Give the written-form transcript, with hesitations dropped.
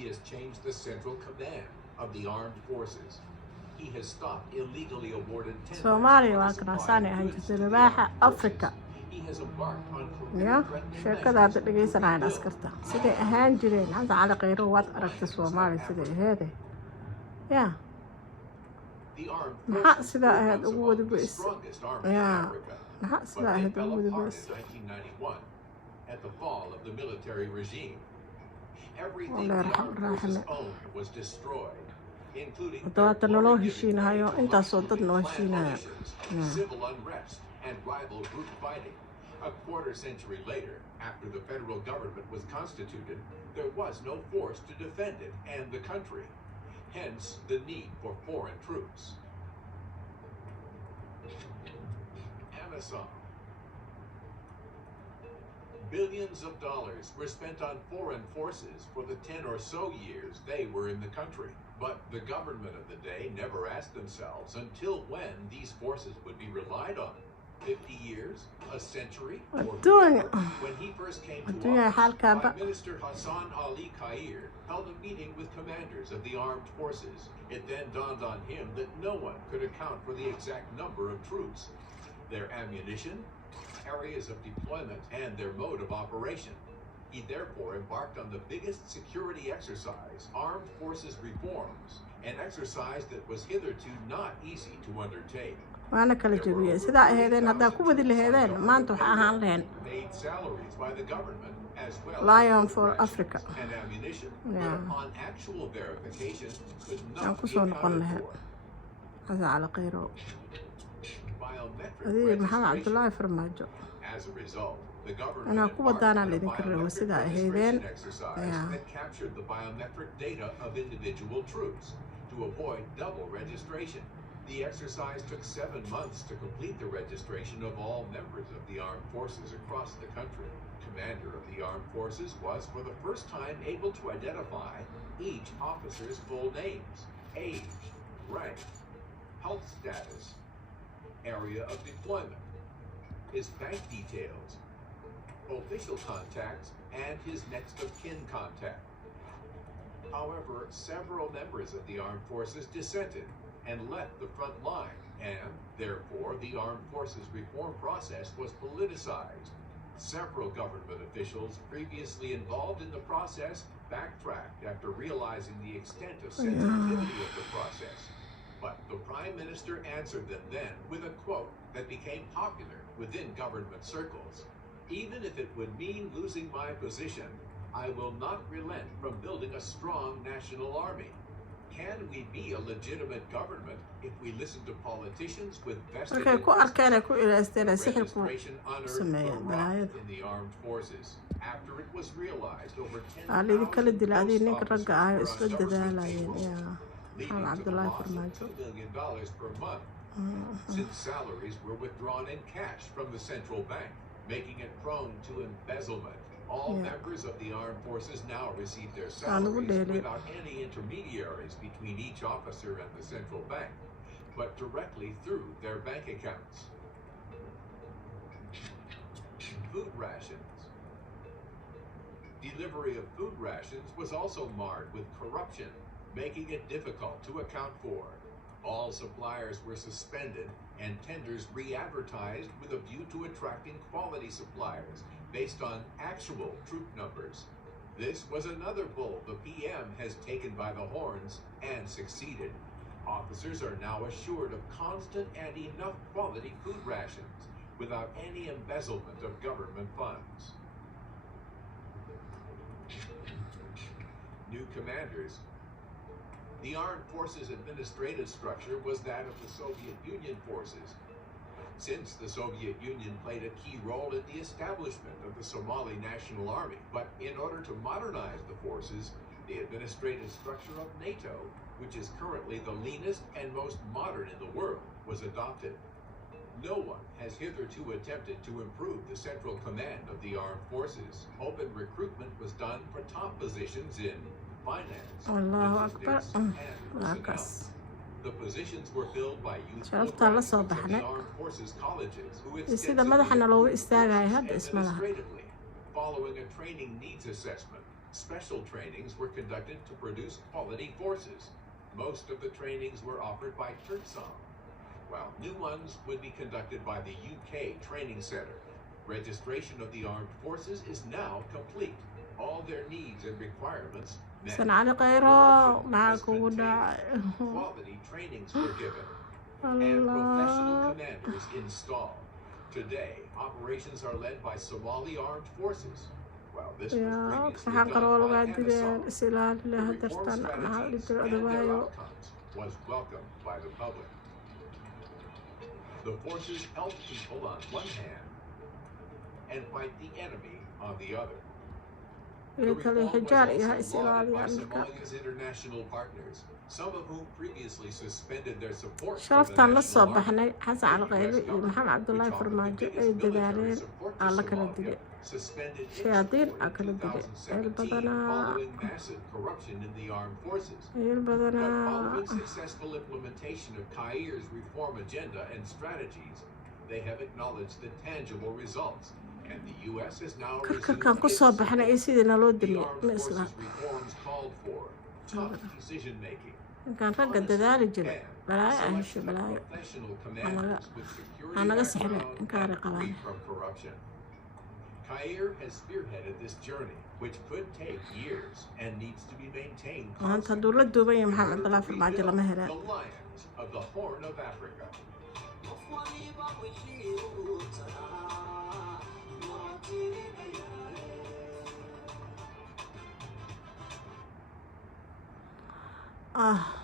He has changed the central command of the armed forces. He has stopped illegally awarded tenders Soomaaliya for waa the kana supply saan of ahaan goods jirtay to the libaaxa armed forces. Afrika He has embarked on ya career-threatening sheekada measures hadda to dhegeysanayaan rebuild askarta siday ahaan jireen xasan cali khayro waad aragtay alliances Soomaaliya of siday Africa. aheede ya The armed maxaa forces sidaa were ahayd once ugu among wadi the bays strongest army in ya Africa, maxaa but sidaa they ahayd fell ugu wadi apart bays in 1991 at the fall of the military regime. Everything walaa the raxam armed forces raaxime owned was destroyed, including their toddobaatan naloo glory-giving heshiinahayo right to intaasoo dad mushrooming noo clan heshiinaya militias, civil unrest, and rival group fighting. A quarter century later, after the federal government was constituted, there was no force to defend it and the country. Hence, the need for foreign troops. Amazon. Billions of dollars were spent on foreign forces for the 10 or so years they were in the country. But the government of the day never asked themselves until when these forces would be relied on. 50 years? A century? Or adduunya more? When he first came to adduunya office, xaalkaaba Prime Minister Hassan Ali Khair held a meeting with commanders of the armed forces. It then dawned on him that no one could account for the exact number of troops, their ammunition, areas of deployment, and their mode of operation. He therefore embarked on the biggest security exercise, armed forces reforms, an exercise that was hitherto not easy to undertake. waana kala There were jebiyey over sidaa aheedeen haddaa 30,000 ku wadi troops on laheedeen guard maanta at waxaa ahaan payroll, lahayn paid salaries by the government, as well Lion as for food Africa. rations and ammunition, Yeah. but upon actual verification could aan not be kusoo noqon accounted lahayd for. xasan cali khayro Biometric adiga maxamed registration. cabdullaahi farmaajo As a result, the government inaa ku embarked wadaanaa on a laydinka rabo biometric sidaa registration aheedeen exercise Yeah. that captured the biometric data of individual troops to avoid double registration. The exercise took 7 months to complete the registration of all members of the armed forces across the country. Commander of the armed forces was for the first time able to identify each officer's full names, age, rank, health status, area of deployment, his bank details, official contacts, and his next of kin contact. However, several members of the armed forces dissented and left the front line, and therefore the armed forces reform process was politicized. Several government officials previously involved in the process backtracked after realizing the extent of sensitivity of the process. But the Prime Minister answered them then with a quote that became popular within government circles. Even if it would mean losing my position, I will not relent from building a strong national army. Can we be a legitimate government if we listen to politicians with vested markay ku interests? arkeen ay ku ilaasteen ay sixir ku Registration unearthed sameeyeen Iraq balaayada in the armed forces. After it was realized over aa laydin kala 10,000 dila adiga post ninka ragga ah officers isla were on dadaalayeen government yaa payroll, leading maxamed to the cabdullaahi loss of farmaajo $2 million per month, since salaries were withdrawn in cash from the central bank, making it prone to embezzlement. All Yeah. members of the armed forces now receive their Ano salaries daily? without any intermediaries between each officer and the central bank, but directly through their bank accounts. Food rations. Delivery of food rations was also marred with corruption, making it difficult to account for. All suppliers were suspended and tenders re-advertised with a view to attracting quality suppliers based on actual troop numbers. This was another bull the PM has taken by the horns and succeeded. Officers are now assured of constant and enough quality food rations without any embezzlement of government funds. New commanders. The Armed Forces administrative structure was that of the Soviet Union forces, since the Soviet Union played a key role in the establishment of the Somali National Army. But in order to modernize the forces, the administrative structure of NATO, which is currently the leanest and most modern in the world, was adopted. No one has hitherto attempted to improve the central command of the armed forces. Open recruitment was done for top positions in finance, Allahu Akbar. logistics, and Waa personnel. kaas The positions were filled by youthful Sharaftaa la soo graduates of the baxnay. armed forces colleges who iyo sida extensively madaxana loogu improved istaagayo courses hadda isma laha administratively, following a training needs assessment Special trainings were conducted to produce quality forces. Most of the trainings were offered by Turkcom, while new ones would be conducted by the UK Training Center. Registration of the armed forces is now complete. All their needs and requirements met. San Ali Khayro Corruption maxaa was kugu contained. dhacay Quality trainings were given and professional Allah commanders installed. Today, operations are led by Somali armed forces. While this was yaa previously waxaan done qaroo by lagaa dileen Amisom, is ilaali the leh reform dartaan maxaa strategies dhibir and their odawaayo outcomes was welcomed by the public. The forces help people on one hand and fight the enemy on the other. The iyo kale reform was xijaar iyo ha also is lauded by ilaaliyaan marka Somalia's international partners, some of whom previously suspended their support for the sharaftaan la soo national army. baxnay xasan cali The US khayre iyo government, maxamed which cabdullaahi offered the farmaajo ay biggest military dadaaleen support to aa la kala Somalia, dilay suspended its shayaadiin support aa in kala dilay ceel 2017 badanaa following massive corruption in the armed forces. ceel But badanaa following successful implementation of Kair's reform agenda and strategies, they have acknowledged the tangible results, and the U.S. has now karkarkaan resumed ku its soo baxnay iyo support. sidii naloo The dilay armed ma isla forces reforms called for tough decision-making, ninkaan ragga dadaali jiray and balaayo ah hesho selection of balaayo professional anaga commanders with security anaga sixnay background ninkaari and qabaan free from corruption. Kair has spearheaded this journey, which could take years and needs to be maintained maanta constantly hadduu la duuban yahay in maxamed order cabdullaahi to farmaajo rebuild lama heleen the lions of the Horn of Africa. ah